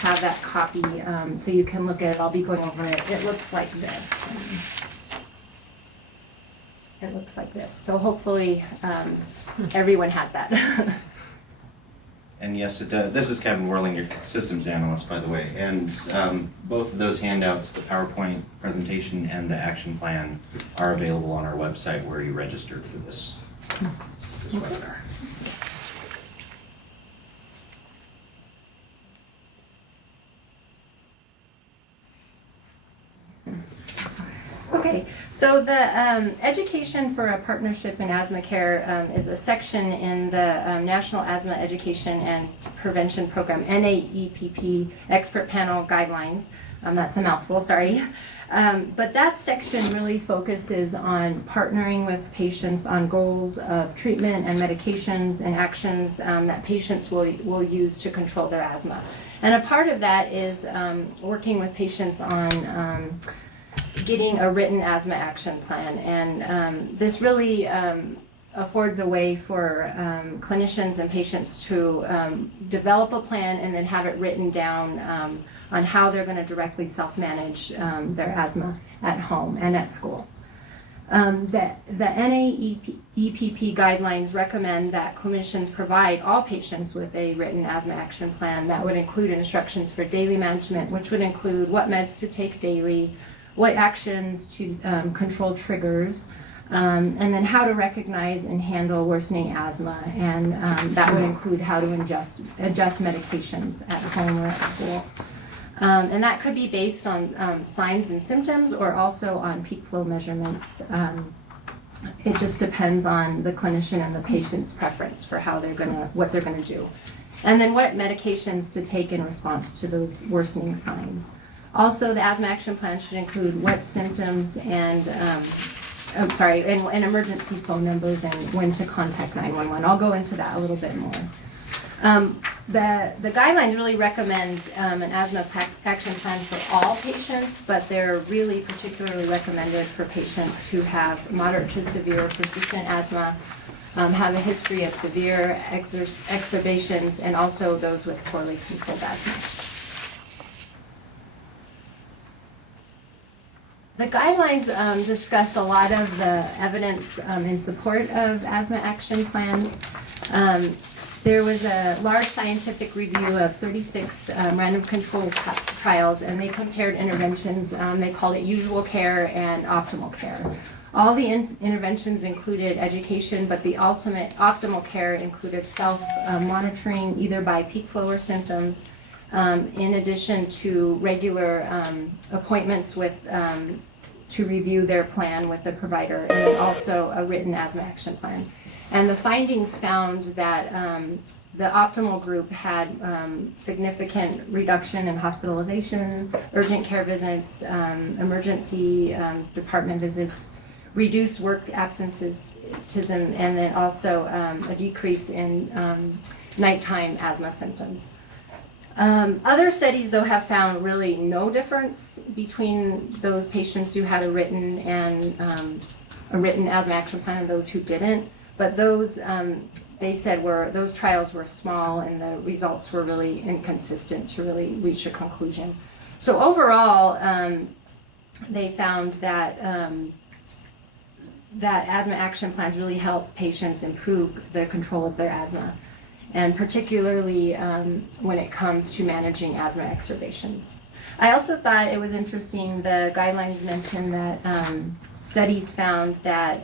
have that copy so you can look at it. I'll be going over it. It looks like this. It looks like this. So hopefully everyone has that. And yes, it does. This is Kevin Worling, your systems analyst, by the way. And both of those handouts, the PowerPoint presentation and the action plan, are available on our website where you registered for this webinar. Okay, so the Education for a Partnership in Asthma Care is a section in the National Asthma Education and Prevention Program, NAEPP Expert Panel Guidelines. That's a mouthful, sorry. But that section really focuses on partnering with patients on goals of treatment and medications and actions that patients will use to control their asthma. And a part of that is working with patients on getting a written asthma action plan, and this really affords a way for clinicians and patients to develop a plan and then have it written down on how they're going to directly self-manage their asthma at home and at school. The NAEPP guidelines recommend that clinicians provide all patients with a written asthma action plan that would include instructions for daily management, which would include what meds to take daily, what actions to control triggers, and then how to recognize and handle worsening asthma, and that would include how to adjust medications at home or at school. And that could be based on signs and symptoms or also on peak flow measurements. It just depends on the clinician and the patient's preference for how what they're gonna do. And then what medications to take in response to those worsening signs. Also, the asthma action plan should include what symptoms and and emergency phone numbers and when to contact 911. I'll go into that a little bit more. The guidelines really recommend an asthma action plan for all patients, but they're really particularly recommended for patients who have moderate to severe persistent asthma, have a history of severe exacerbations, and also those with poorly controlled asthma. The guidelines discuss a lot of the evidence in support of asthma action plans. There was a large scientific review of 36 random controlled trials, and they compared interventions. They called it usual care and optimal care. All the interventions included education, but the optimal care included self-monitoring either by peak flow or symptoms, in addition to regular appointments with to review their plan with the provider, and then also a written asthma action plan. And the findings found that the optimal group had significant reduction in hospitalization, urgent care visits, emergency department visits, reduced work absences, and then also a decrease in nighttime asthma symptoms. Other studies, though, have found really no difference between those patients who had a written asthma action plan and those who didn't. But those, they said, those trials were small and the results were really inconsistent to really reach a conclusion. So overall, they found that that asthma action plans really help patients improve the control of their asthma, and particularly when it comes to managing asthma exacerbations. I also thought it was interesting, the guidelines mentioned that studies found that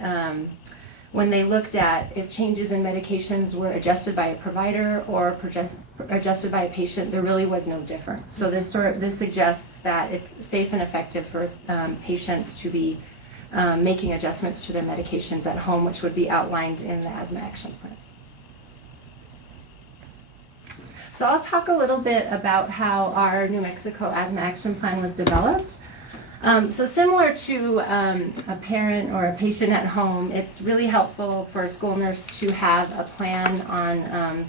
when they looked at if changes in medications were adjusted by a provider or adjusted by a patient, there really was no difference. So this suggests that it's safe and effective for patients to be making adjustments to their medications at home, which would be outlined in the asthma action plan. So I'll talk a little bit about how our New Mexico Asthma Action Plan was developed. So similar to a parent or a patient at home, it's really helpful for a school nurse to have a plan on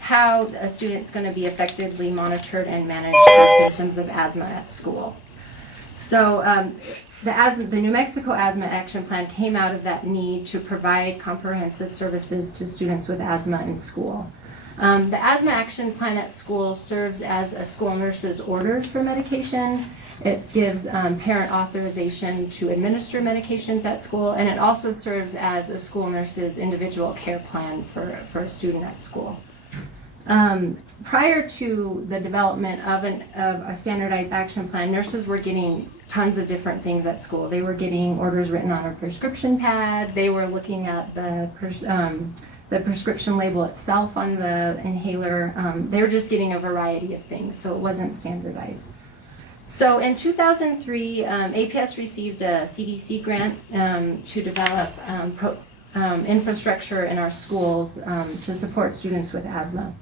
how a student's going to be effectively monitored and managed for symptoms of asthma at school. So the New Mexico Asthma Action Plan came out of that need to provide comprehensive services to students with asthma in school. The asthma action plan at school serves as a school nurse's orders for medication. It gives parent authorization to administer medications at school, and it also serves as a school nurse's individual care plan for a student at school. Prior to the development of a standardized action plan, nurses were getting tons of different things at school. They were getting orders written on a prescription pad. They were looking at the prescription label itself on the inhaler. They were just getting a variety of things, so it wasn't standardized. So in 2003, APS received a CDC grant to develop infrastructure in our schools to support students with asthma.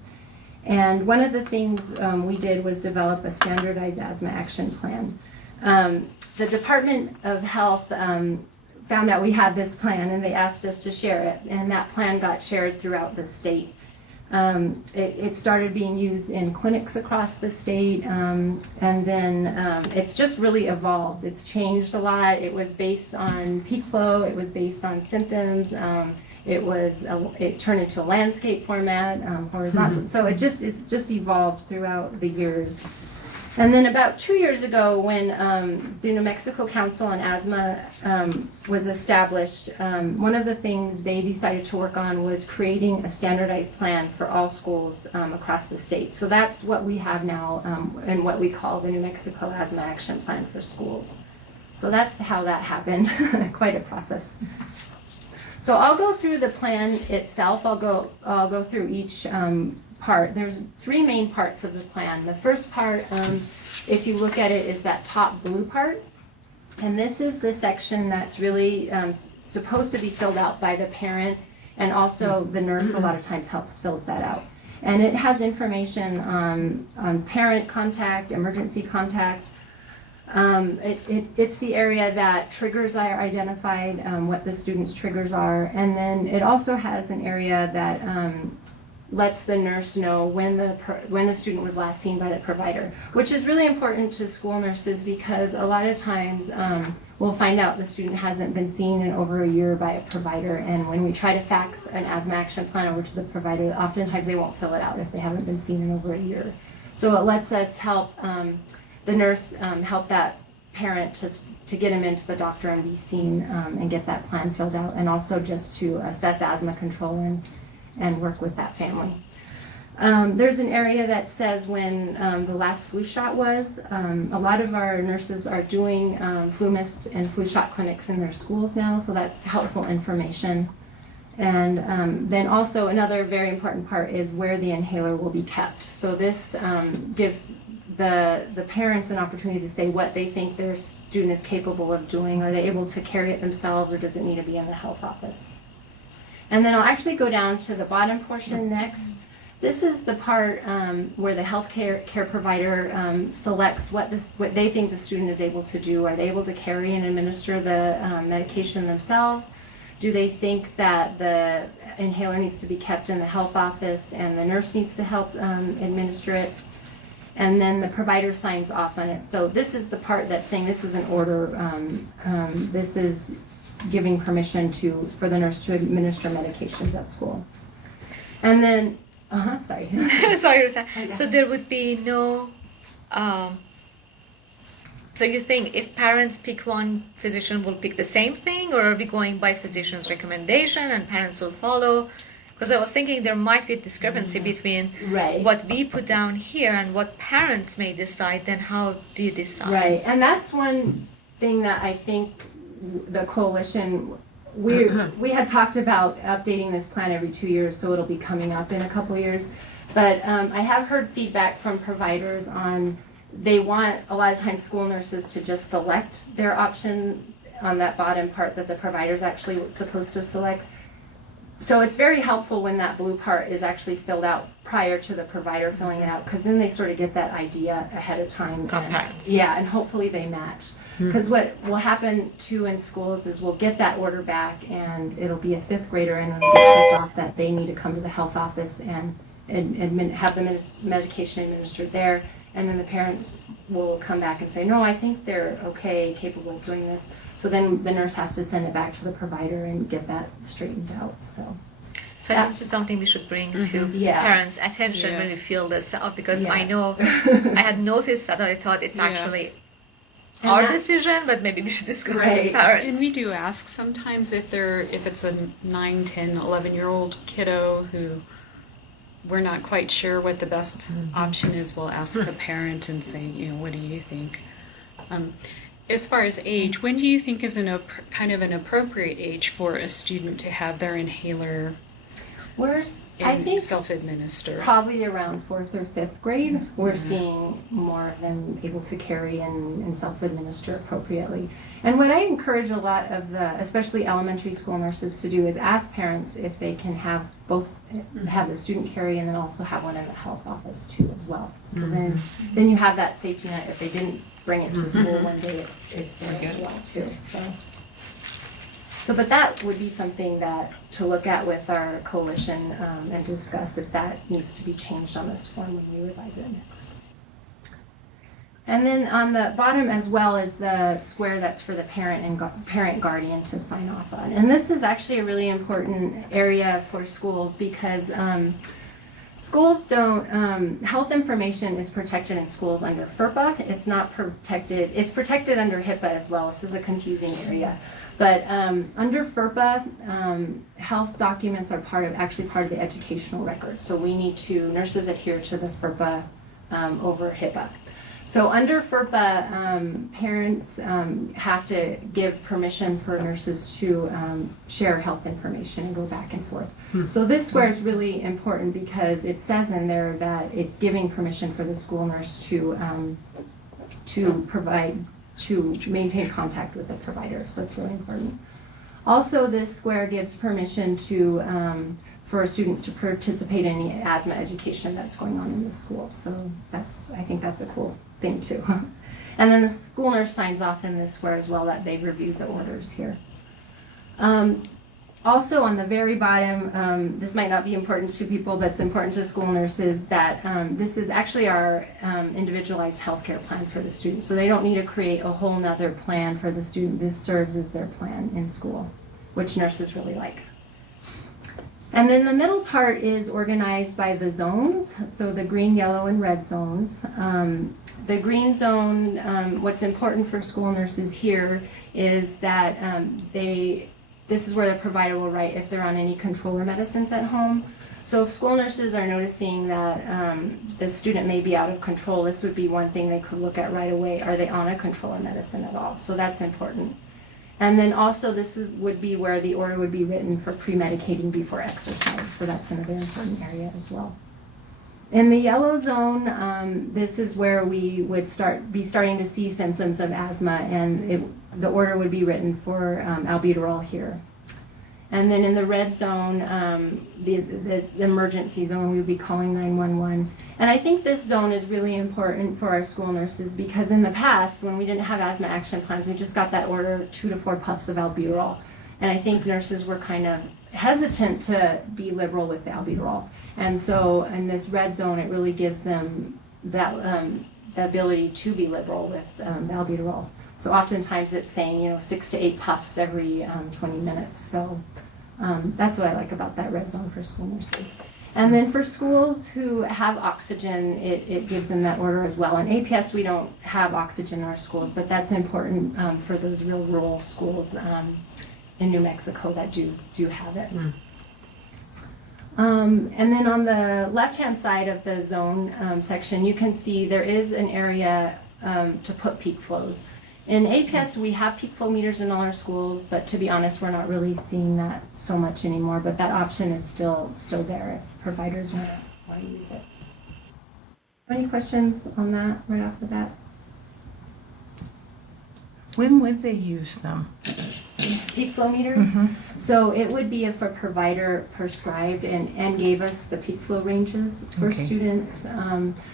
And one of the things we did was develop a standardized asthma action plan. The Department of Health found out we had this plan and they asked us to share it, and that plan got shared throughout the state. It started being used in clinics across the state, and then it's just really evolved. It's changed a lot. It was based on peak flow. It was based on symptoms. It turned into a landscape format, horizontal. So it's just evolved throughout the years. And then about 2 years ago, when the New Mexico Council on Asthma was established, one of the things they decided to work on was creating a standardized plan for all schools across the state. So that's what we have now and what we call the New Mexico Asthma Action Plan for schools. So that's how that happened. Quite a process. So I'll go through the plan itself. I'll go through each part. There's 3 main parts of the plan. The first part, if you look at it, is that top blue part. And this is the section that's really supposed to be filled out by the parent, and also the nurse a lot of times fills that out. And it has information on parent contact, emergency contact. It's the area that triggers are identified, what the student's triggers are. And then it also has an area that lets the nurse know when the student was last seen by the provider, which is really important to school nurses because a lot of times we'll find out the student hasn't been seen in over a year by a provider, and when we try to fax an asthma action plan over to the provider, oftentimes they won't fill it out if they haven't been seen in over a year. So it lets us help the nurse help that parent to get him into the doctor and be seen and get that plan filled out, and also just to assess asthma control and work with that family. There's an area that says when the last flu shot was. A lot of our nurses are doing flu mist and flu shot clinics in their schools now, so that's helpful information. And then also another very important part is where the inhaler will be kept. So this gives the parents an opportunity to say what they think their student is capable of doing. Are they able to carry it themselves, or does it need to be in the health office? And then I'll actually go down to the bottom portion next. This is the part where the healthcare provider selects what they think the student is able to do. Are they able to carry and administer the medication themselves? Do they think that the inhaler needs to be kept in the health office and the nurse needs to help administer it? And then the provider signs off on it. So this is the part that's saying this is an order. This is giving permission for the nurse to administer medications at school. And then, sorry. Sorry, RuthAnn. So there would be no, so you think if parents pick one, physician will pick the same thing, or are we going by physician's recommendation and parents will follow? Because I was thinking there might be a discrepancy between what we put down here and what parents may decide, then how do you decide? Right, and that's one thing that I think the coalition, we had talked about updating this plan every 2 years, so it'll be coming up in a couple years. But I have heard feedback from providers on they want a lot of times school nurses to just select their option on that bottom part that the provider's actually supposed to select. So it's very helpful when that blue part is actually filled out prior to the provider filling it out, because then they sort of get that idea ahead of time. From parents. Yeah, and hopefully they match. Because what will happen too in schools is we'll get that order back and it'll be a 5th grader and it'll be checked off that they need to come to the health office and have the medication administered there. And then the parents will come back and say, no, I think they're okay, capable of doing this. So then the nurse has to send it back to the provider and get that straightened out. So I think this is something we should bring to Yeah. parents' attention Yeah. when we fill this out, because Yeah. I know I had noticed that. I thought it's Yeah. actually And our that- decision, but maybe we should discuss it Right. with parents. And we do ask sometimes if it's a 9, 10, 11-year-old kiddo who we're not quite sure what the best option is, we'll ask the parent and say, what do you think? As far as age, when do you think is kind of an appropriate age for a student to have their inhaler I think self-administer? probably around 4th or 5th grade, we're seeing more of them able to carry and self-administer appropriately. And what I encourage a lot of especially elementary school nurses to do is ask parents if they can have both, have the student carry and then also have one in the health office too as well. So then you have that safety net. If they didn't bring it to school one day, it's there as well too. So, but that would be something to look at with our coalition and discuss if that needs to be changed on this form when we revise it next. And then on the bottom as well is the square that's for the parent and parent guardian to sign off on. And this is actually a really important area for schools because schools don't, health information is protected in schools under FERPA. It's not protected, it's protected under HIPAA as well. This is a confusing area. But under FERPA, health documents are actually part of the educational record. So nurses adhere to the FERPA over HIPAA. So under FERPA, parents have to give permission for nurses to share health information and go back and forth. So this square is really important because it says in there that it's giving permission for the school nurse to maintain contact with the provider. So it's really important. Also, this square gives permission for students to participate in any asthma education that's going on in the school. So I think that's a cool thing too. And then the school nurse signs off in this square as well that they've reviewed the orders here. Also on the very bottom, this might not be important to people, but it's important to school nurses that this is actually our individualized healthcare plan for the student. So they don't need to create a whole nother plan for the student. This serves as their plan in school, which nurses really like. And then the middle part is organized by the zones, so the green, yellow, and red zones. The green zone, what's important for school nurses here is that this is where the provider will write if they're on any controller medicines at home. So if school nurses are noticing that the student may be out of control, this would be one thing they could look at right away. Are they on a controller medicine at all? So that's important. And then also would be where the order would be written for pre-medicating before exercise. So that's another important area as well. In the yellow zone, this is where we would be starting to see symptoms of asthma, and the order would be written for albuterol here. And then in the red zone, the emergency zone, we would be calling 911. And I think this zone is really important for our school nurses because in the past, when we didn't have asthma action plans, we just got that order 2 to 4 puffs of albuterol. And I think nurses were kind of hesitant to be liberal with the albuterol. And so in this red zone, it really gives them that the ability to be liberal with the albuterol. So oftentimes it's saying, 6 to 8 puffs every 20 minutes. So that's what I like about that red zone for school nurses. And then for schools who have oxygen, it gives them that order as well. In APS, we don't have oxygen in our schools, but that's important for those real rural schools in New Mexico that do have it. And then on the left-hand side of the zone section, you can see there is an area to put peak flows. In APS, we have peak flow meters in all our schools, but to be honest, we're not really seeing that so much anymore, but that option is still there if providers want to use it. Any questions on that right off the bat? When would they use them? Peak flow meters? So it would be if a provider prescribed and gave us the peak flow ranges for students.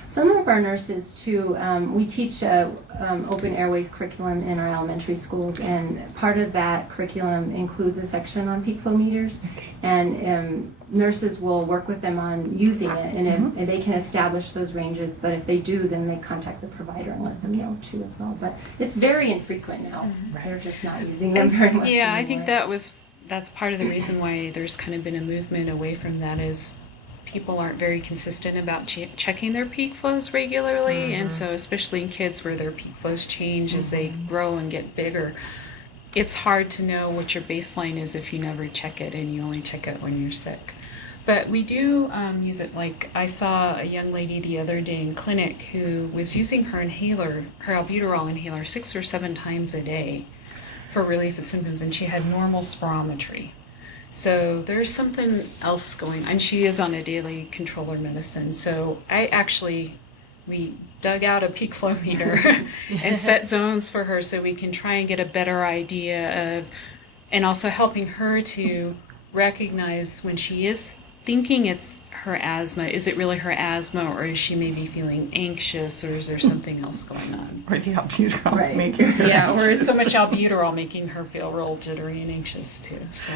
Some of our nurses too, we teach open airways curriculum in our elementary schools, and part of that curriculum includes a section on peak flow meters, and nurses will work with them on using it, and they can establish those ranges, but if they do, then they contact the provider and let them know too as well. But it's very infrequent now. They're just not using them very much Yeah, anymore. I think that was that's part of the reason why there's kind of been a movement away from that is people aren't very consistent about checking their peak flows regularly, and so especially in kids where their peak flows change as they grow and get bigger, it's hard to know what your baseline is if you never check it and you only check it when you're sick. But we do use it. Like I saw a young lady the other day in clinic who was using her inhaler, her albuterol inhaler, 6 or 7 times a day for relief of symptoms, and she had normal spirometry. So there's something else going on. And she is on a daily controller medicine. So we dug out a peak flow meter and set zones for her so we can try and get a better idea of, and also helping her to recognize when she is thinking it's her asthma, is it really her asthma, or is she maybe feeling anxious, or is there something else going on? Or the albuterol is Right. making her Yeah, or is anxious. so much albuterol making her feel real jittery and anxious too? So.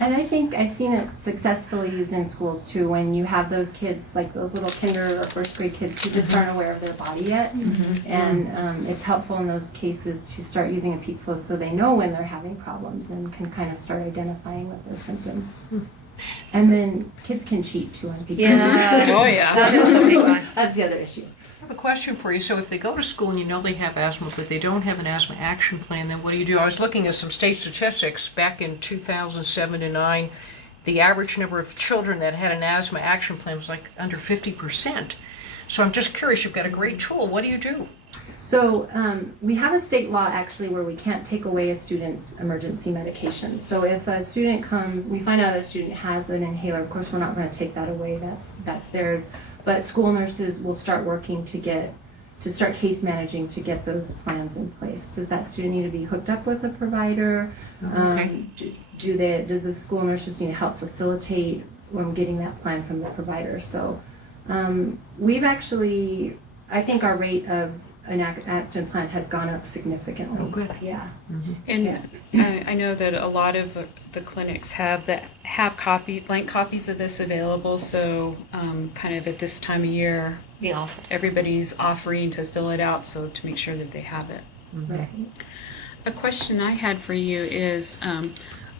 And I think I've seen it successfully used in schools too, when you have those kids, like those little kinder or first grade kids who just aren't aware of their body yet. And it's helpful in those cases to start using a peak flow so they know when they're having problems and can kind of start identifying with those symptoms. And then kids can cheat too on peak flow. Oh, yeah. That is a big one. That's the other issue. I have a question for you. So if they go to school and you know they have asthma, but they don't have an asthma action plan, then what do? I was looking at some state statistics back in 2007 to 9. The average number of children that had an asthma action plan was like under 50%. So I'm just curious, you've got a great tool. What do you do? So we have a state law actually where we can't take away a student's emergency medication. So if a student comes, we find out a student has an inhaler, of course we're not going to take that away, that's theirs. But school nurses will start working to start case managing to get those plans in place. Does that student need to be hooked up with a provider? Okay. Does the school nurse just need to help facilitate when getting that plan from the provider? So we've actually, I think our rate of an action plan has gone up significantly. Oh, good. Yeah. And I know that a lot of the clinics have blank copies of this available. So kind of at this time of year, everybody's offering to fill it out, so to make sure that they have it. Right. A question I had for you is,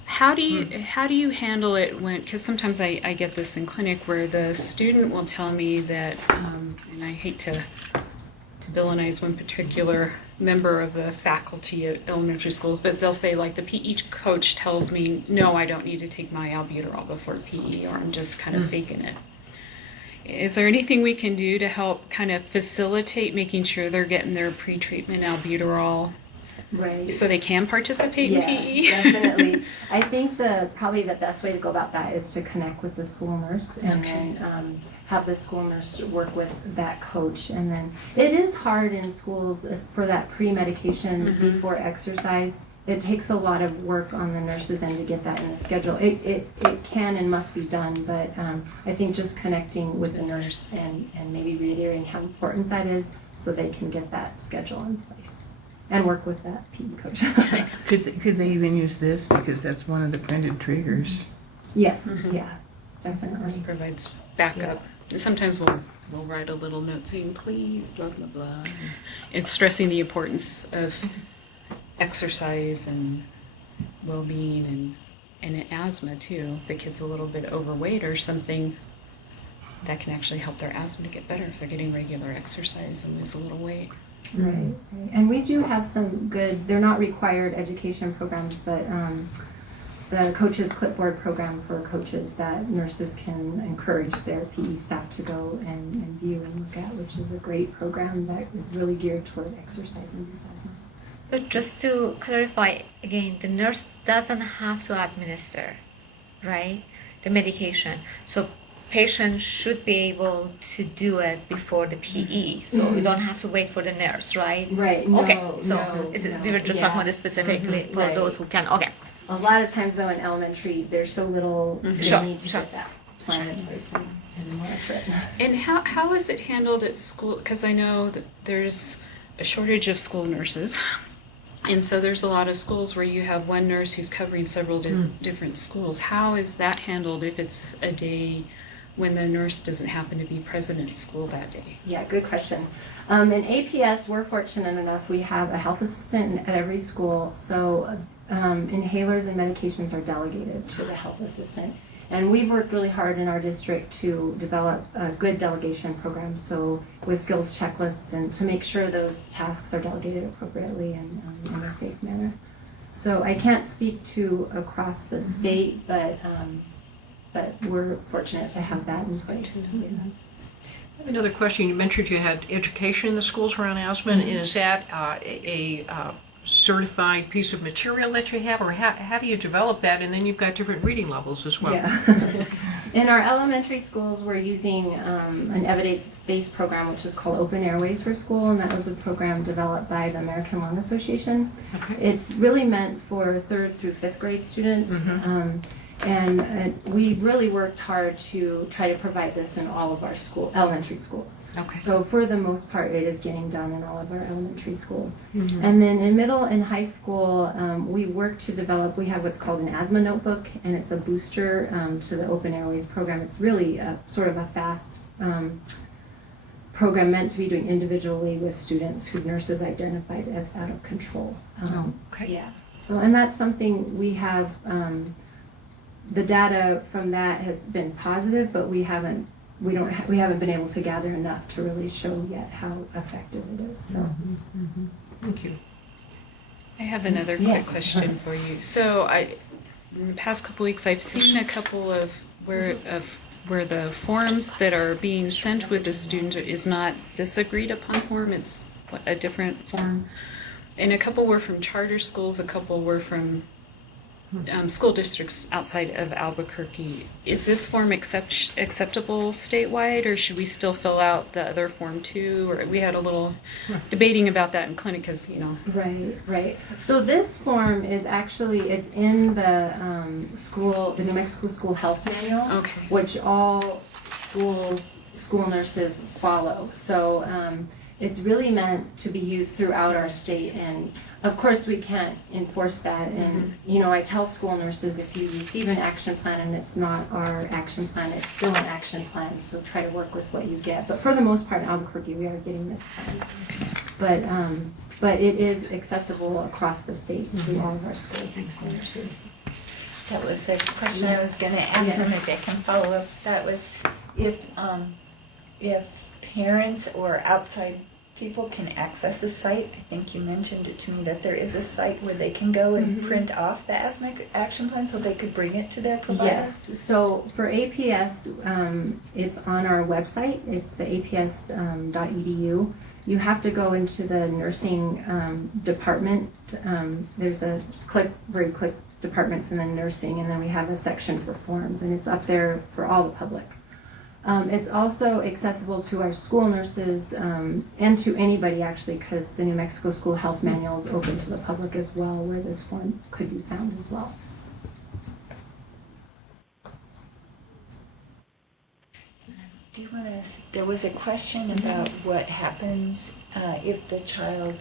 how do you handle it when? Because sometimes I get this in clinic where the student will tell me that, and I hate to villainize one particular member of the faculty at elementary schools, but they'll say like the PE coach tells me, no, I don't need to take my albuterol before PE, or I'm just kind of faking it. Is there anything we can do to help kind of facilitate making sure they're getting their pre-treatment albuterol Right. so they can participate in PE? Definitely. I think probably the best way to go about that is to connect with the school nurse and then have the school nurse work with that coach. And then it is hard in schools for that pre-medication before exercise. It takes a lot of work on the nurse's end to get that in the schedule. It can and must be done, but I think just connecting with the nurse and maybe reiterating how important that is so they can get that schedule in place. And work with that PE coach. Could they even use this? Because that's one of the printed triggers. Yes, yeah, definitely. This provides backup. Sometimes we'll write a little note saying, please, blah, blah, blah. It's stressing the importance of exercise and well-being and asthma too. If the kid's a little bit overweight or something, that can actually help their asthma to get better if they're getting regular exercise and lose a little weight. Right. And we do have some good, they're not required education programs, but the coaches clipboard program for coaches that nurses can encourage their PE staff to go and view and look at, which is a great program that is really geared toward exercise-induced asthma. But just to clarify again, the nurse doesn't have to administer, right, the medication. So patients should be able to do it before the PE. So we don't have to wait for the nurse, right? Right. No, Okay. So no, we were just talking about this specifically for Right. those who can. Okay. A lot of times though in elementary, there's so little they Sure, need to sure. get that plan in place and monitor it. And how is it handled at school? Because I know that there's a shortage of school nurses. And so there's a lot of schools where you have one nurse who's covering several different schools. How is that handled if it's a day when the nurse doesn't happen to be present at school that day? Yeah, good question. In APS, we're fortunate enough, we have a health assistant at every school. So inhalers and medications are delegated to the health assistant. And we've worked really hard in our district to develop a good delegation program, so with skills checklists and to make sure those tasks are delegated appropriately and in a safe manner. So I can't speak to across the state, but we're fortunate to have that in place. Yeah. I have another question. You mentioned you had education in the schools around asthma. And is that a certified piece of material that you have, or how do you develop that? And then you've got different reading levels as well. Yeah. In our elementary schools, we're using an evidence-based program, which is called Open Airways for School, and that was a program developed by the American Lung Association. Okay. It's really meant for 3rd through 5th grade students. And we really worked hard to try to provide this in all of our elementary schools. Okay. So for the most part, it is getting done in all of our elementary schools. And then in middle and high school, we work to develop, we have what's called an asthma notebook, and it's a booster to the Open Airways program. It's really sort of a fast program meant to be doing individually with students who nurses identified as out of control. Okay. Yeah. So, and that's something we have, the data from that has been positive, but we haven't been able to gather enough to really show yet how effective it is. So, Thank you. I have another quick Yes. question for you. So in the past couple weeks, I've seen a couple of where the forms that are being sent with the student is not this agreed upon form, it's a different form. And a couple were from charter schools, a couple were from school districts outside of Albuquerque. Is this form acceptable statewide, or should we still fill out the other form too? Or we had a little debating about that in clinic because, Right. So this form is actually, it's in the the New Mexico School Health Manual, Okay. which all school nurses follow. So it's really meant to be used throughout our state, and of course we can't enforce that. And I tell school nurses, if you receive an action plan and it's not our action plan, it's still an action plan, so try to work with what you get. But for the most part in Albuquerque, we are getting this plan. But it is accessible across the state to all of our schools and school nurses. That was the question I was going to ask them, if I can follow up. That was if parents or outside people can access a site. I think you mentioned it to me that there is a site where they can go and print off the asthma action plan so they could bring it to their provider. Yes, so for APS, it's on our website. It's the aps.edu. You have to go into the nursing department. There's a click departments and then nursing, and then we have a section for forms, and it's up there for all the public. It's also accessible to our school nurses and to anybody actually, because the New Mexico School Health Manual is open to the public as well, where this form could be found as well. Do you want to? There was a question about what happens if the child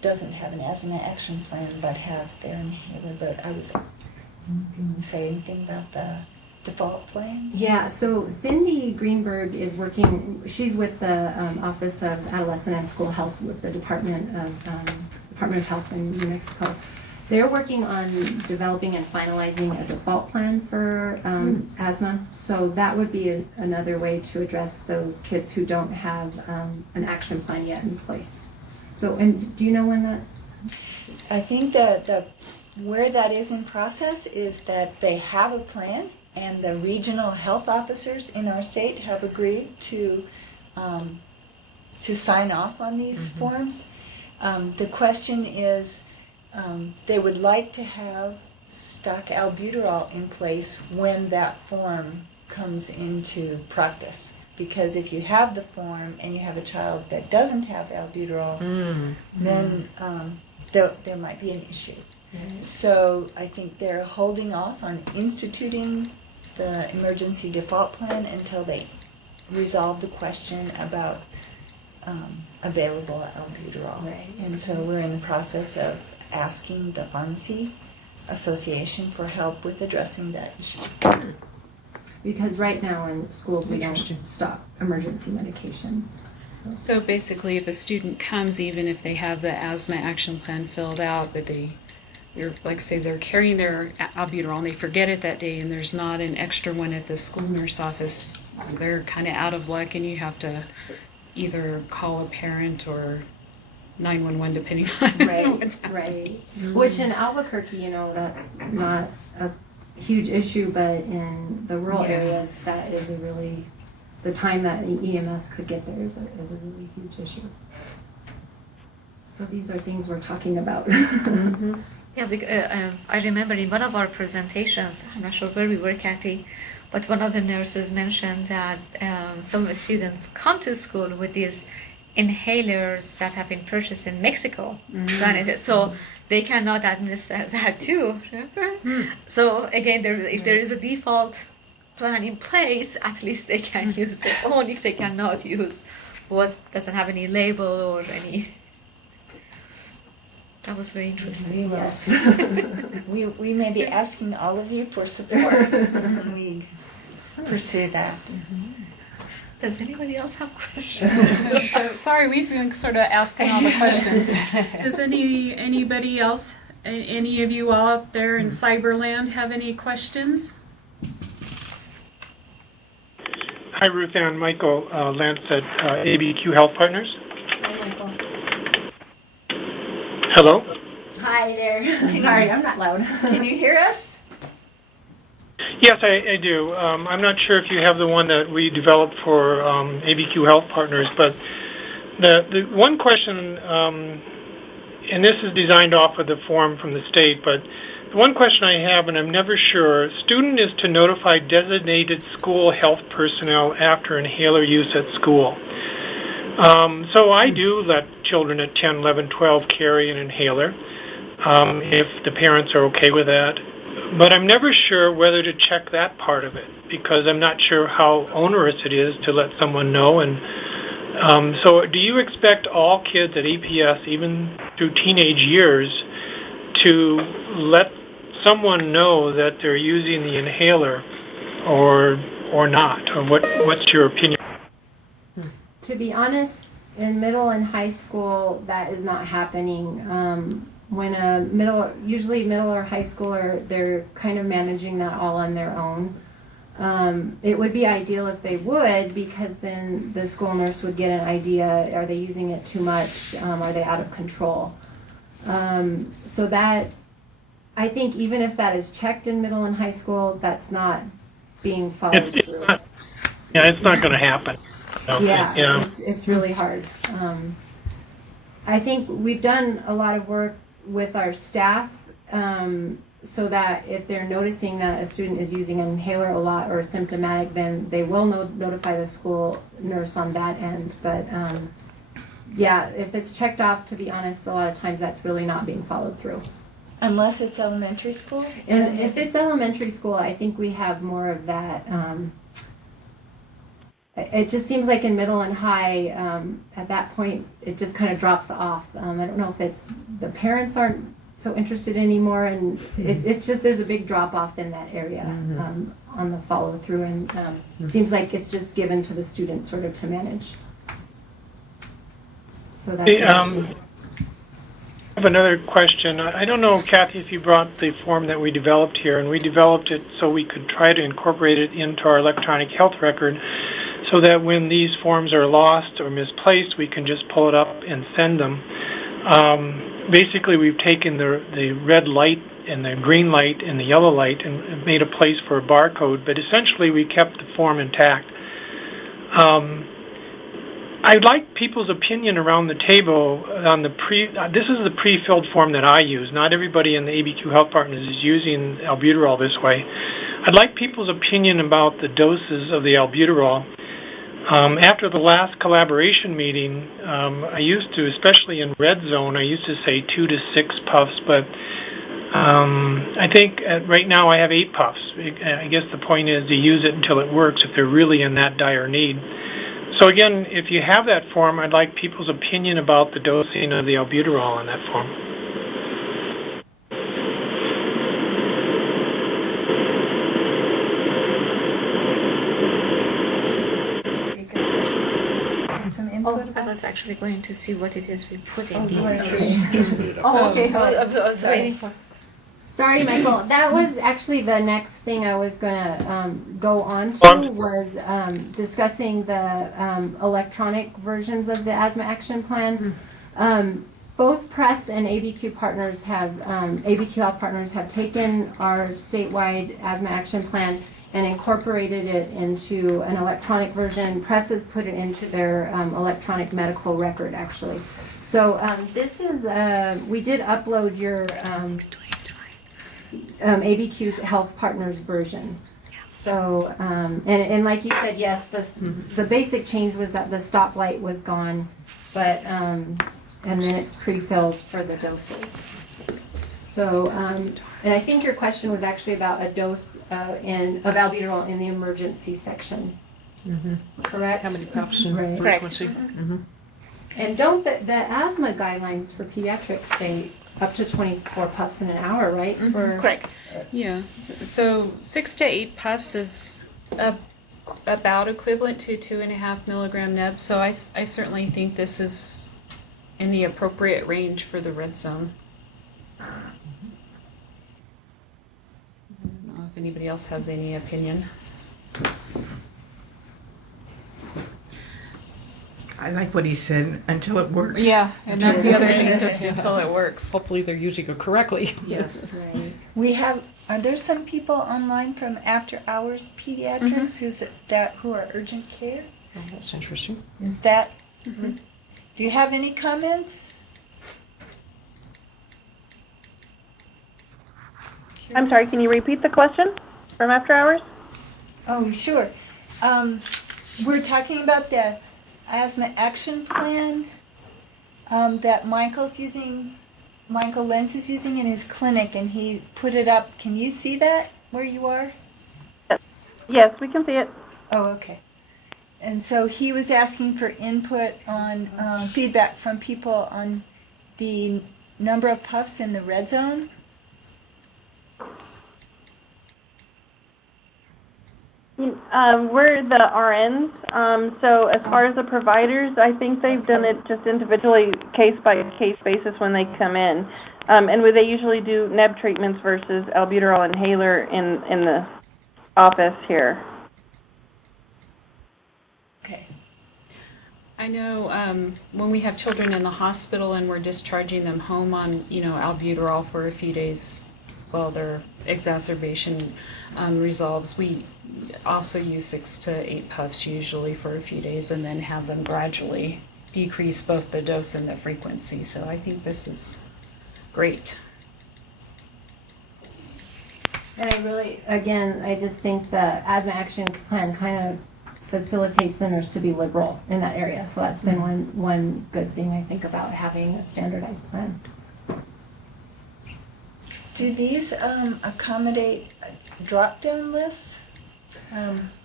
doesn't have an asthma action plan but has their inhaler. But can you say anything about the default plan? Yeah, so Cindy Greenberg is working, she's with the Office of Adolescent and School Health with the Department of Health in New Mexico. They're working on developing and finalizing a default plan for asthma. So that would be another way to address those kids who don't have an action plan yet in place. So, and do you know when that's? I think the where that is in process is that they have a plan, and the regional health officers in our state have agreed to sign off on these forms. The question is, they would like to have stock albuterol in place when that form comes into practice. Because if you have the form and you have a child that doesn't have albuterol, then there might be an issue. So I think they're holding off on instituting the emergency default plan until they resolve the question about available albuterol. Right. And so we're in the process of asking the Pharmacy Association for help with addressing that issue. Because right now in schools we don't stock emergency medications. So basically, if a student comes, even if they have the asthma action plan filled out, but they they're, like say, they're carrying their albuterol and they forget it that day, and there's not an extra one at the school nurse office, they're kind of out of luck, and you have to either call a parent or 911 depending on what's happening. Right. Which in Albuquerque, you know, that's not a huge issue, but in the rural areas, that is a really, the time that EMS could get there is a really huge issue. So these are things we're talking about. Yeah, I remember in one of our presentations, I'm not sure where we were, Kathy, but one of the nurses mentioned that some of the students come to school with these inhalers that have been purchased in Mexico. So they cannot administer that too, remember? So again, if there is a default plan in place, at least they can use their own if they cannot use what doesn't have any label or any. That was very interesting. Yes. We may be asking all of you for support when we pursue that. Does anybody else have questions? So, sorry, we've been sort of asking all the questions. Does anybody else, any of you all out there in Cyberland have any questions? Hi, RuthAnn. Michael Lentz at ABQ Health Partners. Hi, Michael. Hello? Hi there. Sorry, I'm not loud. Can you hear us? Yes, I do. I'm not sure if you have the one that we developed for ABQ Health Partners, but the one question, and this is designed off of the form from the state, but the one question I have, and I'm never sure, student is to notify designated school health personnel after inhaler use at school. So I do let children at 10, 11, 12 carry an inhaler if the parents are okay with that. But I'm never sure whether to check that part of it because I'm not sure how onerous it is to let someone know. And so do you expect all kids at APS, even through teenage years, to let someone know that they're using the inhaler or not? Or what's your opinion? To be honest, in middle and high school, that is not happening. When usually middle or high schooler, they're kind of managing that all on their own. It would be ideal if they would, because then the school nurse would get an idea, are they using it too much? Are they out of control? So that, I think even if that is checked in middle and high school, that's not being followed through. It's not going to happen. Yeah. It's really hard. I think we've done a lot of work with our staff so that if they're noticing that a student is using an inhaler a lot or symptomatic, then they will notify the school nurse on that end. But if it's checked off, to be honest, a lot of times that's really not being followed through. Unless it's elementary school? And if it's elementary school, I think we have more of that. It just seems like in middle and high, at that point, it just kind of drops off. I don't know if it's the parents aren't so interested anymore, and it's just there's a big drop off in that area on the follow through, and it seems like it's just given to the students sort of to manage. So that's I have another question. I don't know, Kathy, if you brought the form that we developed here, and we developed it so we could try to incorporate it into our electronic health record, so that when these forms are lost or misplaced, we can just pull it up and send them. Basically, we've taken the red light and the green light and the yellow light and made a place for a barcode, but essentially we kept the form intact. I'd like people's opinion around the table on this is the pre-filled form that I use. Not everybody in the ABQ Health Partners is using albuterol this way. I'd like people's opinion about the doses of the albuterol. After the last collaboration meeting, I used to, especially in red zone, I used to say 2 to 6 puffs, but I think right now I have 8 puffs. I guess the point is to use it until it works if they're really in that dire need. So again, if you have that form, I'd like people's opinion about the dosing of the albuterol on that form. I was actually going to see what it is we put in Oh, these. right. Oh, okay. I was waiting for. Sorry, Michael. That was actually the next thing I was gonna go on to was discussing the electronic versions of the asthma action plan. Both Press and ABQ partners have ABQ Health Partners have taken our statewide asthma action plan and incorporated it into an electronic version. Press has put it into their electronic medical record, actually. So this is we did upload your ABQ's Health Partners version. So, and like you said, yes, the basic change was that the stoplight was gone, but, and then it's pre-filled for the doses. So, and I think your question was actually about a dose of albuterol in the emergency section. Correct? How many puffs and Right. frequency? And don't the asthma guidelines for pediatrics say up to 24 puffs in an hour, right? For Correct. Yeah, so 6 to 8 puffs is about equivalent to 2.5 milligram neb. So I certainly think this is in the appropriate range for the red zone. I don't know if anybody else has any opinion. I like what he said, until it works. Yeah, and that's the other thing, just until it works. Hopefully they're using it correctly. Yes. Right. Are there some people online from After Hours Pediatrics who are urgent care? Oh, that's interesting. Is that, do you have any comments? I'm sorry, can you repeat the question from After Hours? Oh, sure. We're talking about the asthma action plan that Michael Lenz is using in his clinic, and he put it up. Can you see that where you are? Yes, we can see it. Oh, okay. And so he was asking for input on feedback from people on the number of puffs in the red zone. We're the RNs, so as far as the providers, I think they've done it just individually, case-by-case basis when they come in. And they usually do neb treatments versus albuterol inhaler in the office here. Okay. I know when we have children in the hospital and we're discharging them home on, albuterol for a few days while their exacerbation resolves, we also use 6 to 8 puffs usually for a few days and then have them gradually decrease both the dose and the frequency. So I think this is great. And I just think the asthma action plan kind of facilitates the nurse to be liberal in that area. So that's been one good thing I think about having a standardized plan. Do these accommodate drop-down lists?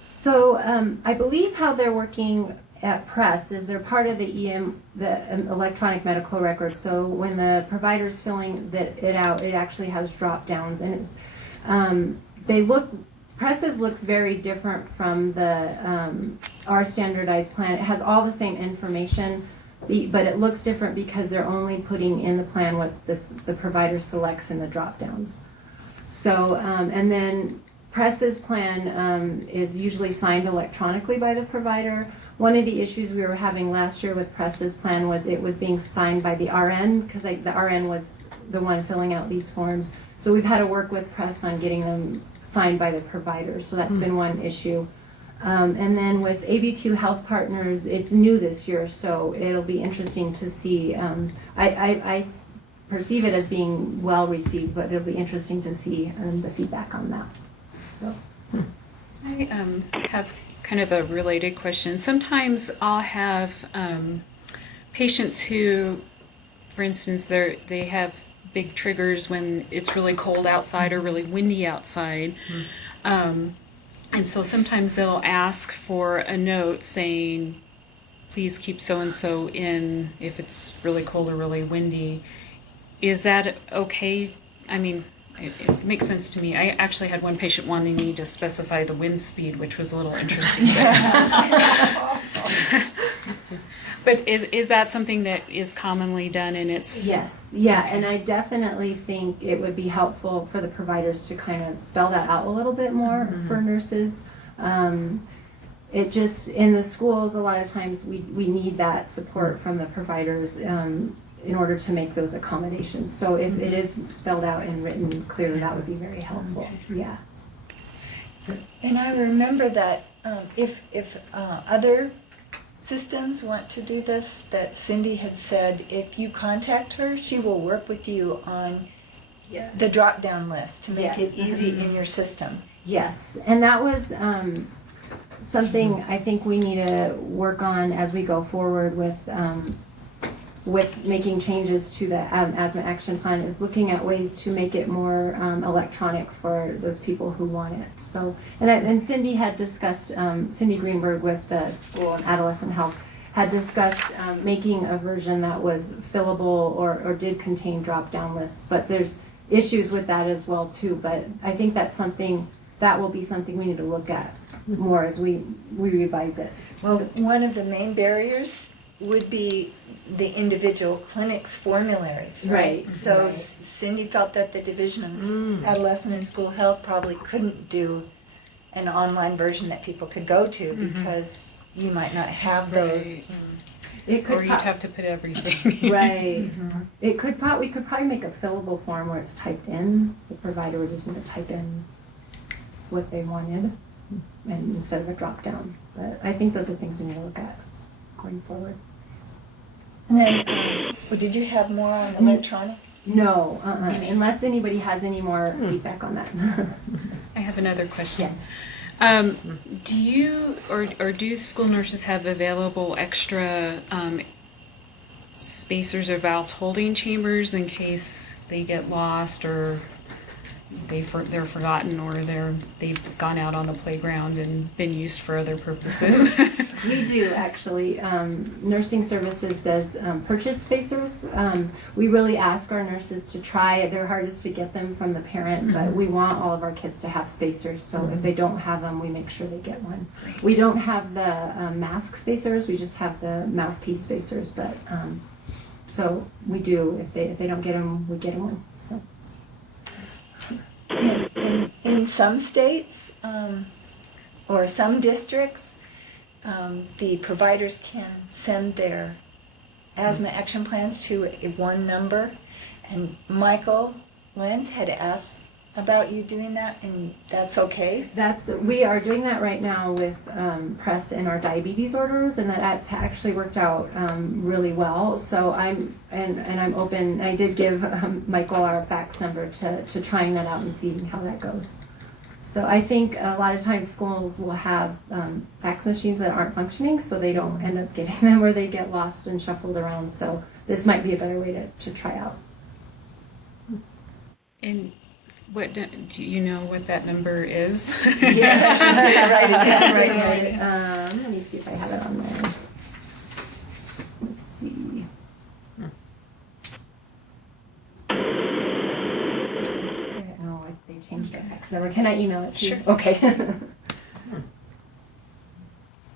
So I believe how they're working at Press is they're part of the electronic medical record. So when the provider's filling it out, it actually has drop downs, and it's Press's looks very different from the our standardized plan. It has all the same information, but it looks different because they're only putting in the plan what the provider selects in the drop downs. So and then Press's plan is usually signed electronically by the provider. One of the issues we were having last year with Press's plan was it was being signed by the RN because the RN was the one filling out these forms. So we've had to work with Press on getting them signed by the provider. So that's been one issue. And then with ABQ Health Partners, it's new this year, so it'll be interesting to see. I perceive it as being well received, but it'll be interesting to see the feedback on that. So, I have kind of a related question. Sometimes I'll have patients who, for instance, they have big triggers when it's really cold outside or really windy outside. And so sometimes they'll ask for a note saying, please keep so-and-so in if it's really cold or really windy. Is that okay? I mean, it makes sense to me. I actually had one patient wanting me to specify the wind speed, which was a little interesting. But is that something that is commonly done and it's? Yes, yeah, and I definitely think it would be helpful for the providers to kind of spell that out a little bit more for nurses. It just, in the schools, a lot of times we need that support from the providers in order to make those accommodations. So if it is spelled out and written clearly, that would be very helpful, yeah. And I remember that if other systems want to do this, that Cindy had said if you contact her, she will work with you on the drop-down list to make it easy in your system. Yes, and that was something I think we need to work on as we go forward with making changes to the asthma action plan, is looking at ways to make it more electronic for those people who want it. So, and Cindy had discussed, Cindy Greenberg with the School and Adolescent Health had discussed making a version that was fillable or did contain drop-down lists, but there's issues with that as well too. But I think that's something, that will be something we need to look at more as we revise it. Well, one of the main barriers would be the individual clinic's formularies, right? Right, So right. Cindy felt that the Division of Adolescent and School Health probably couldn't do an online version that people could go to because you might not have those. Right. It could Or you'd have to put everything. Right. It could we could probably make a fillable form where it's typed in. The provider would just need to type in what they wanted, and instead of a drop down. But I think those are things we need to look at going forward. And then, well, did you have more on electronic? No, unless anybody has any more feedback on that. I have another question. Yes. Do you or do school nurses have available extra spacers or valve holding chambers in case they get lost or they're forgotten or they've gone out on the playground and been used for other purposes? We do actually. Nursing Services does purchase spacers. We really ask our nurses to try. They're hardest to get them from the parent, but we want all of our kids to have spacers. So if they don't have them, we make sure they get one. We don't have the mask spacers. We just have the mouthpiece spacers. But so we do. If they don't get them, we get them one. So. In some states or some districts, the providers can send their asthma action plans to one number. And Michael Lenz had asked about you doing that, and that's okay? We are doing that right now with press and our diabetes orders, and that's actually worked out really well. So I'm open. I did give Michael our fax number to trying that out and seeing how that goes. So I think a lot of times schools will have fax machines that aren't functioning, so they don't end up getting them, or they get lost and shuffled around. So this might be a better way to try out. And what do you know what that number is? Yeah, She's gonna write it down right right. Let me see if I have it on there. Let's see. Oh, they changed our fax number. Can I email it to you? Sure. Okay.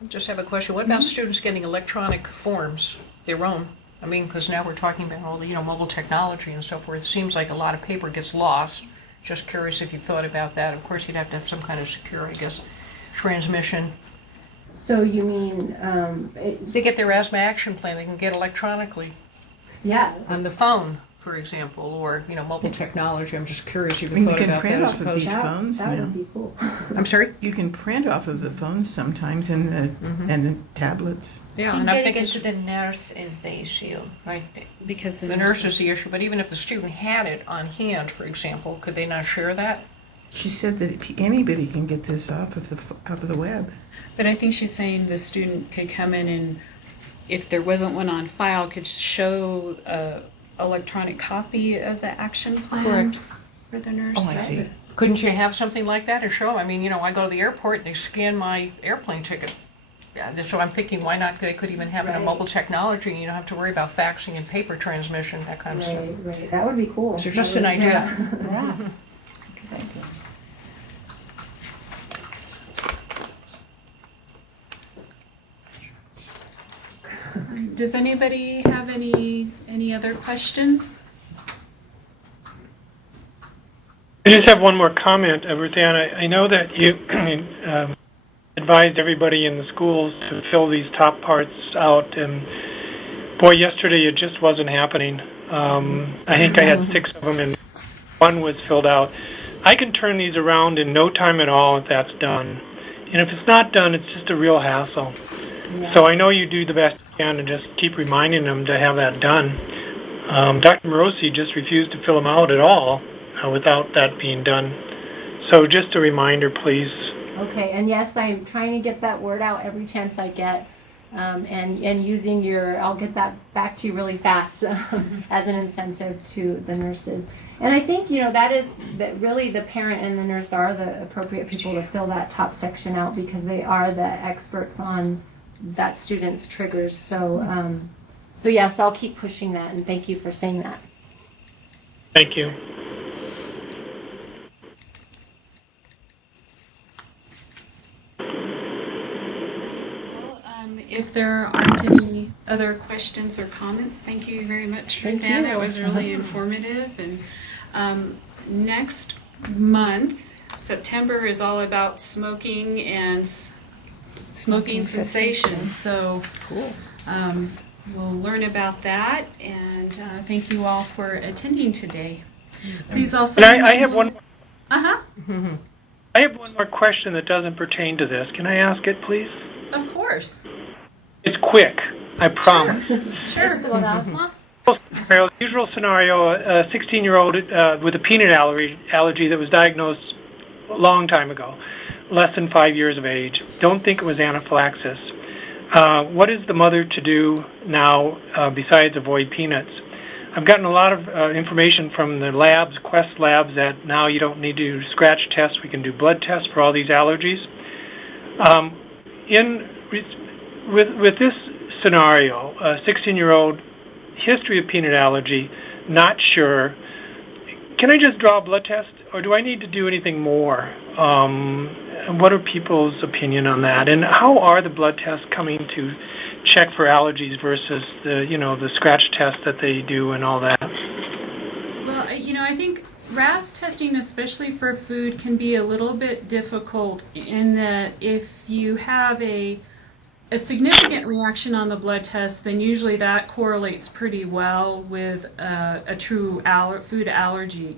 I just have a question. What about students getting electronic forms, their own? I mean, because now we're talking about all the, mobile technology and so forth. It seems like a lot of paper gets lost. Just curious if you've thought about that. Of course, you'd have to have some kind of secure, I guess, transmission. So you mean, They get their asthma action plan, they can get electronically yeah. on the phone, for example, or, mobile technology. I'm just curious if I mean, you've you thought can about print that off as of opposed these to... phones That now. would be cool. I'm sorry? You can print off of the phones sometimes and the tablets. Yeah, I think and I'm getting thinking into the nurse is the issue, right? Because the nurse is the issue, but even if the student had it on hand, for example, could they not share that? She said that anybody can get this off of the web. But I think she's saying the student could come in and, if there wasn't one on file, could show a electronic copy of the action plan. Correct. For the nurse. Oh, I see. Couldn't you have something like that or show? I mean, I go to the airport and they scan my airplane ticket. Yeah, so I'm thinking, why not? They could even have it in Right. mobile technology, and you don't have to worry about faxing and paper transmission, that kind of stuff. Right. That would be cool. So just an idea. Yeah. Good idea. Does anybody have any other questions? I just have one more comment, RuthAnn. I know that you advised everybody in the schools to fill these top parts out, and boy, yesterday it just wasn't happening. I think I had 6 of them, and 1 was filled out. I can turn these around in no time at all if that's done. And if it's not done, it's just a real hassle. Yeah. So I know you do the best you can and just keep reminding them to have that done. Dr. Morosi just refused to fill them out at all without that being done. So just a reminder, please. Okay, and yes, I'm trying to get that word out every chance I get. And using I'll get that back to you really fast as an incentive to the nurses. And I think, that really the parent and the nurse are the appropriate people to fill that top section out because they are the experts on that student's triggers. So yes, I'll keep pushing that, and thank you for saying that. Thank you. If there aren't any other questions or comments, thank you very much, RuthAnn. That was really informative. And next month, September, is all about smoking and smoking cessation. So Cool. we'll learn about that. And thank you all for attending today. Please also. And I have one. Uh-huh. I have one more question that doesn't pertain to this. Can I ask it, please? Of course. It's quick, I promise. Sure. Is it about asthma? Usual scenario, a 16-year-old with a peanut allergy that was diagnosed a long time ago, less than 5 years of age. Don't think it was anaphylaxis. What is the mother to do now besides avoid peanuts? I've gotten a lot of information from the labs, Quest labs, that now you don't need to do scratch tests. We can do blood tests for all these allergies. With this scenario, a 16-year-old, history of peanut allergy, not sure, can I just draw a blood test, or do I need to do anything more? What are people's opinion on that? And how are the blood tests coming to check for allergies versus the scratch test that they do and all that? Well, I think RAS testing, especially for food, can be a little bit difficult in that if you have a significant reaction on the blood test, then usually that correlates pretty well with a true food allergy.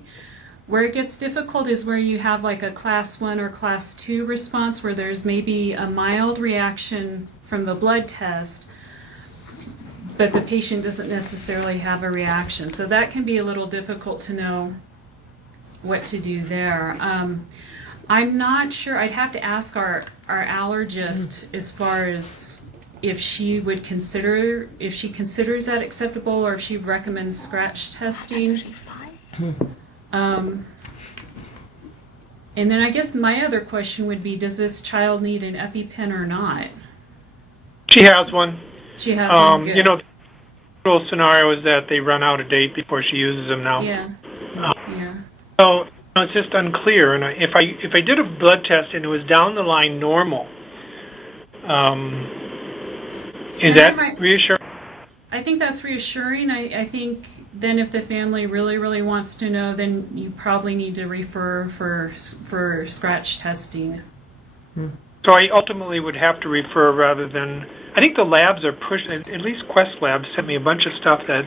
Where it gets difficult is where you have like a class 1 or class 2 response where there's maybe a mild reaction from the blood test, but the patient doesn't necessarily have a reaction. So that can be a little difficult to know what to do there. I'm not sure. I'd have to ask our allergist as far as if she considers that acceptable or if she recommends scratch testing. And then I guess my other question would be, does this child need an EpiPen or not? She has one. She has one. Good. The usual scenario is that they run out of date before she uses them now. Yeah. So it's just unclear. And if I did a blood test and it was down the line normal, is that reassuring? I think that's reassuring. I think then if the family really, really wants to know, then you probably need to refer for scratch testing. So I ultimately would have to refer rather than... I think the labs are pushing... At least Quest Labs sent me a bunch of stuff that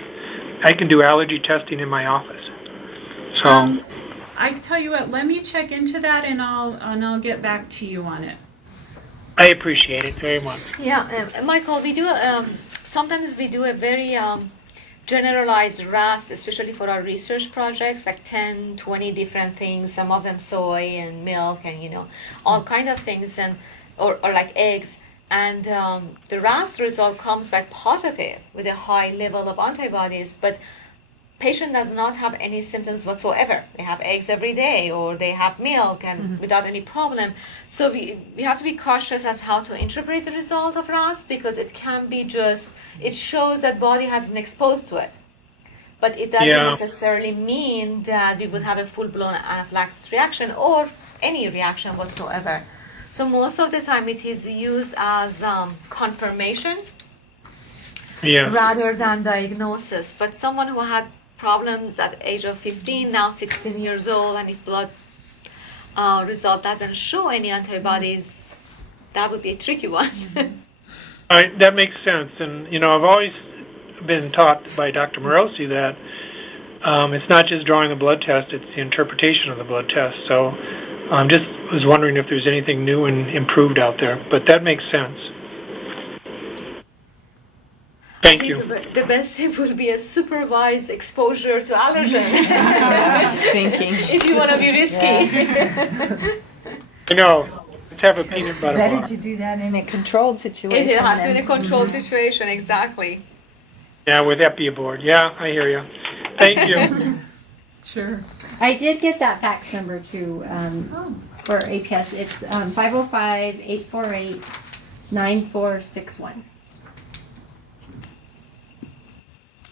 I can do allergy testing in my office. So... I tell you what, let me check into that and I'll get back to you on it. I appreciate it very much. Yeah, Michael, we do sometimes we do a very generalized RAS, especially for our research projects, like 10, 20 different things, some of them soy and milk and, all kind of things, and or like eggs. And the RAS result comes back positive with a high level of antibodies, but patient does not have any symptoms whatsoever. They have eggs every day or they have milk and without any problem. So we have to be cautious as how to interpret the result of RAS, because it can be it shows that body has been exposed to it. But it doesn't necessarily mean that we would have a full-blown anaphylaxis reaction or any reaction whatsoever. So most of the time it is used as confirmation. Yeah. rather than diagnosis. But someone who had problems at the age of 15, now 16 years old, and if blood result doesn't show any antibodies, that would be a tricky one. That makes sense. And, I've always been taught by Dr. Morosi that it's not just drawing the blood test, it's the interpretation of the blood test. So just was wondering if there's anything new and improved out there. But that makes sense. Thank I you. think the best thing would be a supervised exposure to allergen. I was thinking. If you want to be risky. I know. Let's have a peanut butter Better bar. to do that in a controlled situation. It has to be in a than- controlled situation, exactly. Yeah, with Epi aboard. Yeah, I hear you. Thank you. Sure. I did get that fax number too for APS. It's 505-848-9461.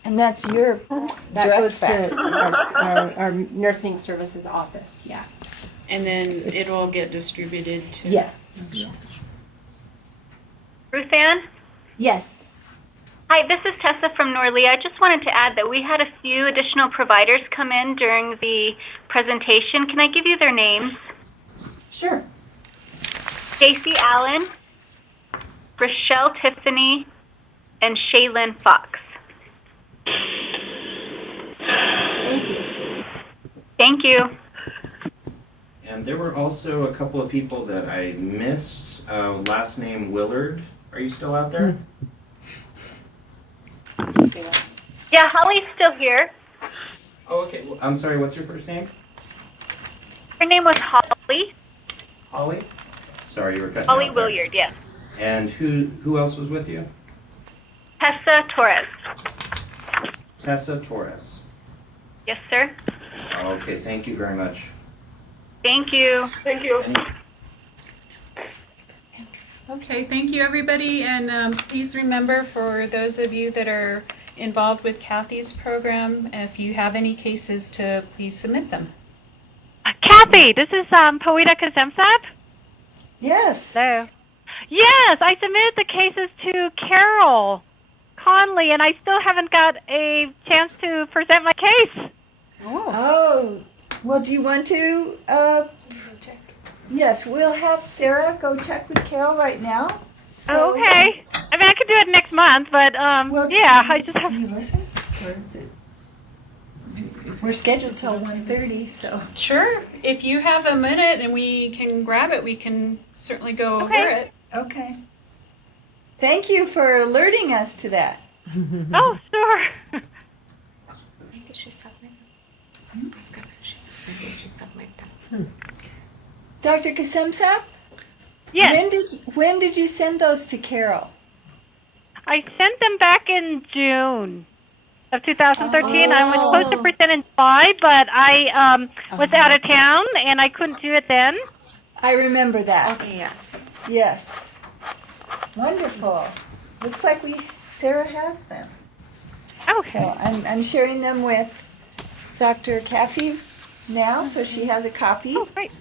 And that's your That direct goes fax. to our nursing services office. Yeah. And then it'll get distributed to. Yes. Yes. RuthAnn? Yes. Hi, this is Tessa from Norlea. I just wanted to add that we had a few additional providers come in during the presentation. Can I give you their names? Sure. Stacey Allen, Rochelle Tiffany, and Shaylin Fox. Thank you. Thank you. And there were also a couple of people that I missed. Last name Willard. Are you still out there? Yeah, Holly's still here. Oh, okay. Well, I'm sorry. What's your first name? Her name was Holly. Holly. Sorry, you were cutting Holly out there. Williard, yes. And who else was with you? Tessa Torres. Tessa Torres. Yes, sir. Okay. Thank you very much. Thank you. Thank you. Okay, thank you, everybody. And please remember, for those of you that are involved with Kathy's program, if you have any cases, to please submit them. Kathy, this is Poeta Kazemsab. Yes. Hello. Yes, I submitted the cases to Carol Conley, and I still haven't got a chance to present my case. Oh. Well, do you want to? Yes, we'll have Sarah go check with Carol right now. So, Okay. I mean, I could do it next month, but Well, yeah, can I just have. Can you listen? Or is it? We're scheduled till 1:30, so. Sure. If you have a minute and we can grab it, we can certainly go over Okay. it. Okay. Thank you for alerting us to that. Oh, sure. Maybe she submitted. Ask her if she submitted. Dr. Kasemsap? Yes. When did you send those to Carol? I sent them back in June of 2013. I was supposed to present in July, but I was out of town and I couldn't do it then. I remember that. Okay, yes. Yes. Wonderful. Looks like Sarah has them. Okay. So I'm sharing them with Dr. Caffey now, so she has a copy. Oh, great.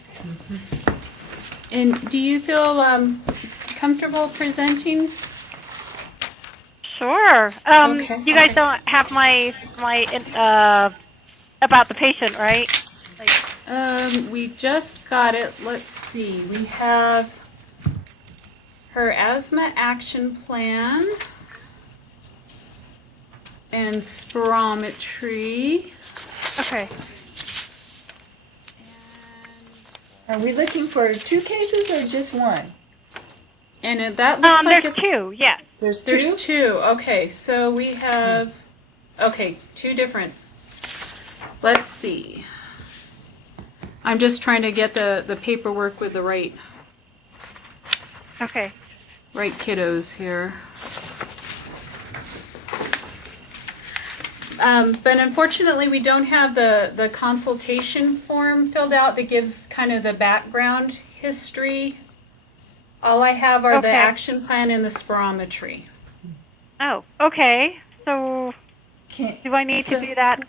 And do you feel comfortable presenting? Sure. Okay. You guys don't have my about the patient, right? We just got it. Let's see. We have her asthma action plan and spirometry. Okay. Are we looking for 2 cases or just one? And that looks like There's 2. Yes. There's 2? There's 2. Okay, so we have 2 different. Let's see. I'm just trying to get the paperwork with the right Okay. kiddos here. But unfortunately, we don't have the consultation form filled out that gives kind of the background history. All I have are the Okay. action plan and the spirometry. Oh, okay. So do I need to do that?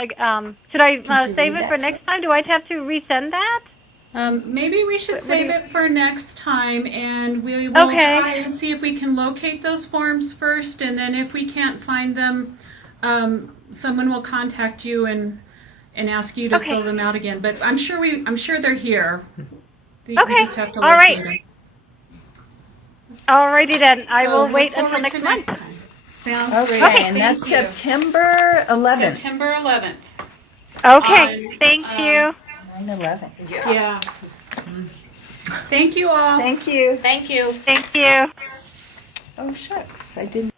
Should I Could you save read it for that? next time? Do I have to resend that? Maybe we should save it for next time, and we will try and see if we can locate those forms first, and then if we can't find them, someone will contact you and ask you to fill them out again. But I'm sure they're here. We just have to locate them. Alrighty then. I will wait until next month. Time. Sounds Okay, great. and that's September 11th. September 11th. Okay. On, Thank you. 9/11. Yeah. Thank you all. Thank you. Thank you. Thank you. Oh, shucks, I didn't.